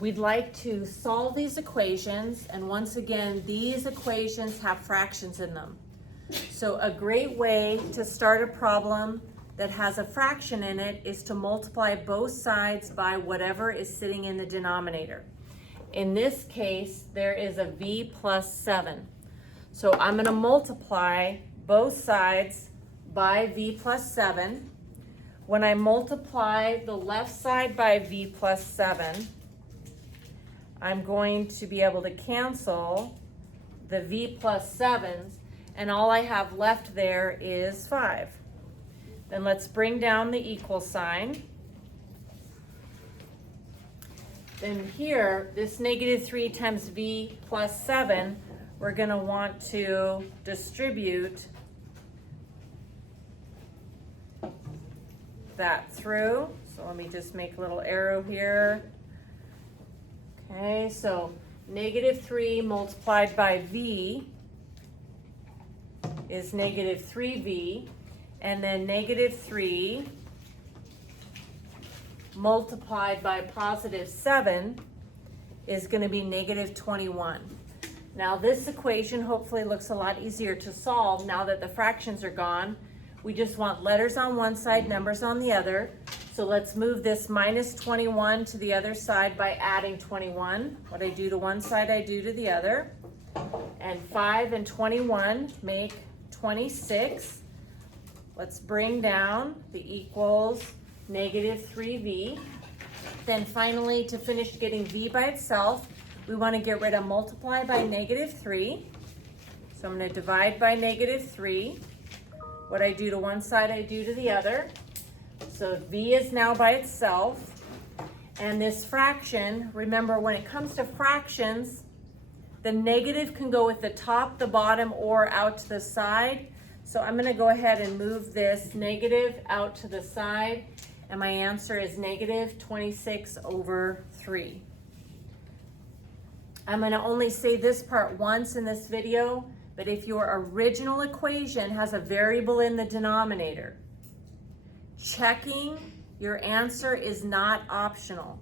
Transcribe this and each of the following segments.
we'd like to solve these equations, and once again, these equations have fractions in them. So a great way to start a problem that has a fraction in it is to multiply both sides by whatever is sitting in the denominator. In this case, there is a v plus 7. So I'm going to multiply both sides by v plus 7. When I multiply the left side by v plus 7, I'm going to be able to cancel the v plus 7s, and all I have left there is 5. Then let's bring down the equal sign. Then here, this -3 times v plus 7, we're going to want to distribute that through. So let me just make a little arrow here. Okay, so -3 multiplied by v is -3v, and then -3 multiplied by positive 7 is going to be -21. Now this equation hopefully looks a lot easier to solve now that the fractions are gone. We just want letters on one side, numbers on the other. So let's move this -21 to the other side by adding 21. What I do to one side, I do to the other. And 5 and 21 make 26. Let's bring down the equals -3v. Then finally, to finish getting v by itself, we want to get rid of multiply by -3. So I'm going to divide by -3. What I do to one side, I do to the other. So v is now by itself. And this fraction, remember when it comes to fractions, the negative can go with the top, the bottom, or out to the side. So I'm going to go ahead and move this negative out to the side. And my answer is -26/3. I'm going to only say this part once in this video, but if your original equation has a variable in the denominator, checking your answer is not optional.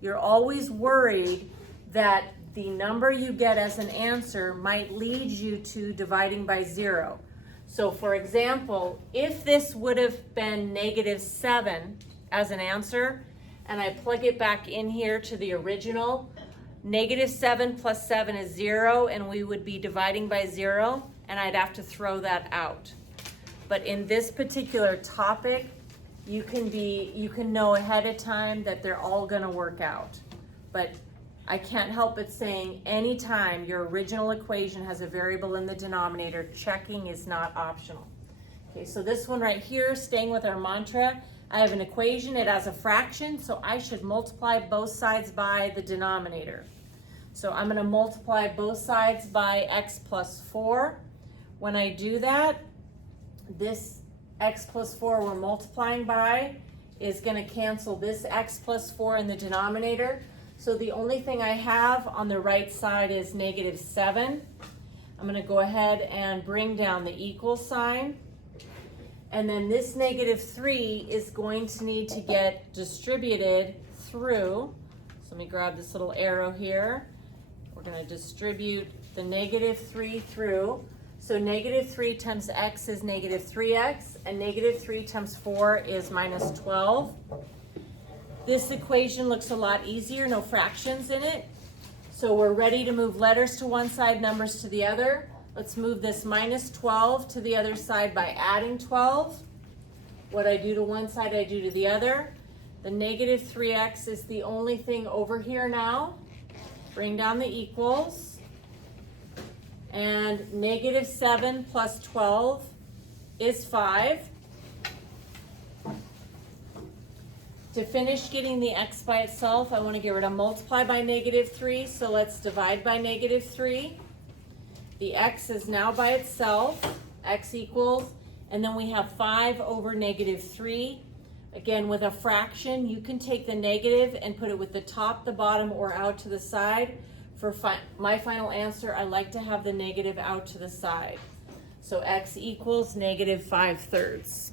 You're always worried that the number you get as an answer might lead you to dividing by 0. So for example, if this would have been -7 as an answer, and I plug it back in here to the original, -7 plus 7 is 0, and we would be dividing by 0, and I'd have to throw that out. But in this particular topic, you can know ahead of time that they're all gonna work out. But I can't help but saying anytime your original equation has a variable in the denominator, checking is not optional. Okay, so this one right here, staying with our mantra, I have an equation, it has a fraction, so I should multiply both sides by the denominator. So I'm going to multiply both sides by x plus 4. When I do that, this x plus 4 we're multiplying by is going to cancel this x plus 4 in the denominator. So the only thing I have on the right side is -7. I'm going to go ahead and bring down the equal sign. And then this -3 is going to need to get distributed through. So let me grab this little arrow here. We're going to distribute the -3 through. So -3 times x is -3x, and -3 times 4 is -12. This equation looks a lot easier, no fractions in it. So we're ready to move letters to one side, numbers to the other. Let's move this -12 to the other side by adding 12. What I do to one side, I do to the other. The -3x is the only thing over here now. Bring down the equals. And -7 plus 12 is 5. To finish getting the x by itself, I want to get rid of multiply by -3, so let's divide by -3. The x is now by itself, x equals, and then we have 5 over -3. Again, with a fraction, you can take the negative and put it with the top, the bottom, or out to the side. For my final answer, I like to have the negative out to the side. So x equals -5/3.